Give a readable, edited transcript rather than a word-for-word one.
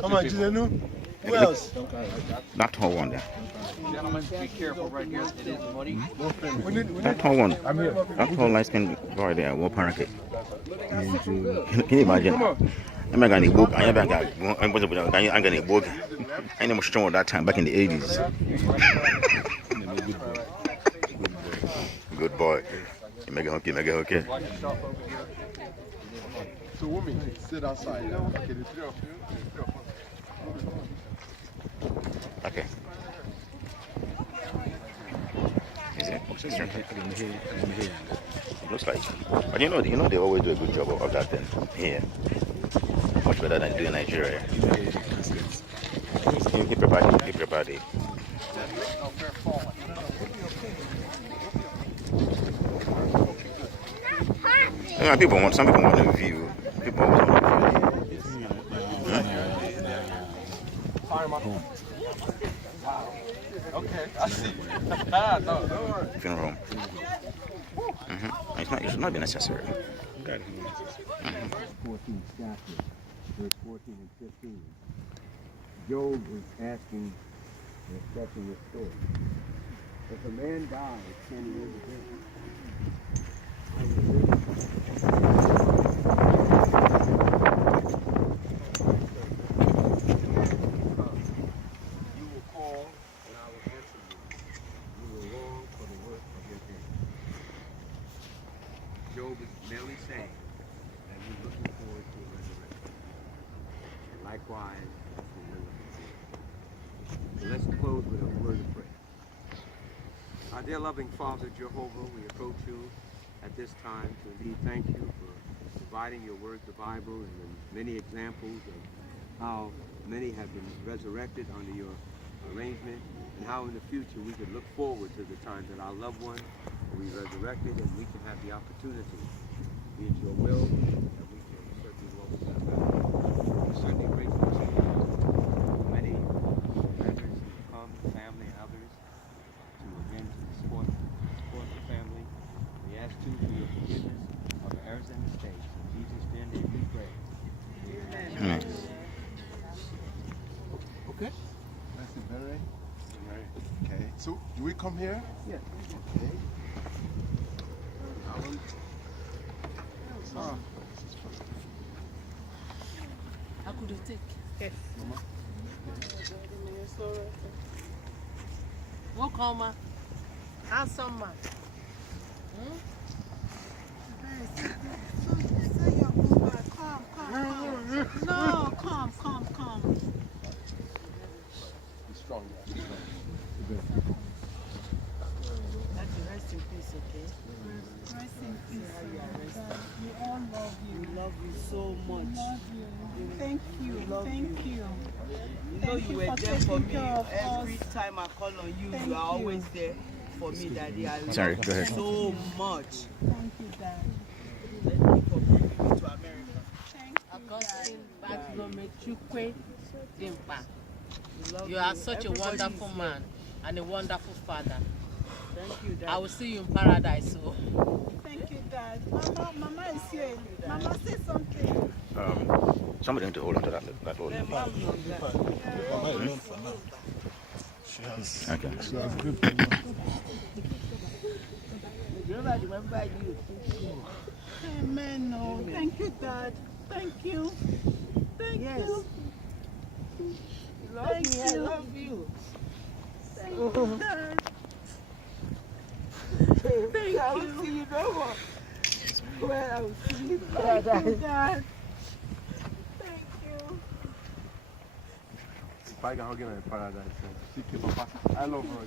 Come on, Jizenu. Who else? That tall one there. Gentlemen, be careful right here. It is muddy. That tall one. That tall light skin boy there. What pancake? Can you imagine? I'm not gonna book. I'm gonna book. I never strong at that time back in the 80s. Good boy. You make it okay, make it okay. So women sit outside. Okay, the three of you. Okay. Is it? It looks like. But you know they always do a good job of that thing here. Much better than doing in Nigeria. He prepared it. Some people want to view. People always want to view. Okay, I see. Funeral home. It should not be necessary. 14 chapter, verse 14 and 15. Job was asking and accepting the story. If a man dies, can he live again? You will call and I will answer you. You will long for the work of your hands. Job is merely saying that he's looking forward to a resurrection. And likewise, that's what we're looking for. So let's close with a word of prayer. Our dear loving Father, Jehovah, we approach you at this time to indeed thank you for providing your word, the Bible, and the many examples of how many have been resurrected under your arrangement, and how in the future we could look forward to the time that our loved ones will be resurrected and we can have the opportunity, be it your will, that we can certainly walk with that path. We're certainly grateful to you for many members who come, family and others, to again to support the family. We ask too for your forgiveness of the errors and mistakes. In Jesus' dear name we pray. Amen. Okay. That's it, very. Okay. So, do we come here? Yes. Okay. How could you take? Yes. Welcome, man. Handsome man. No, come. Be strong. Let you rest in peace, okay? Rest in peace. We all love you. We love you so much. Love you. Thank you. Thank you. You know Thank you you were for there for taking me care of every us. time I call on you. Thank You are you. always there for me, Daddy. I love Sorry, you go ahead. so much. Thank you, Dad. Thank you for bringing me to America. Thank you, Augustine Dad. Bartolomechukwe Dimpa. Love You are such a Everybody wonderful is man and a wonderful father. Thank you, Dad. I will see you in paradise. So. Thank you, Dad. Mama is here. Mama, say something. Somebody need to hold on to that old lady. Okay. Remember you. Amen. No. Thank you, Dad. Thank you. Thank you. Thank I you. love you. Thank you, Dad. Thank I will you. see you no more. Well, I will see you in Thank paradise. you, Dad. Thank you. If I can hug him in paradise, so Papa. I love her.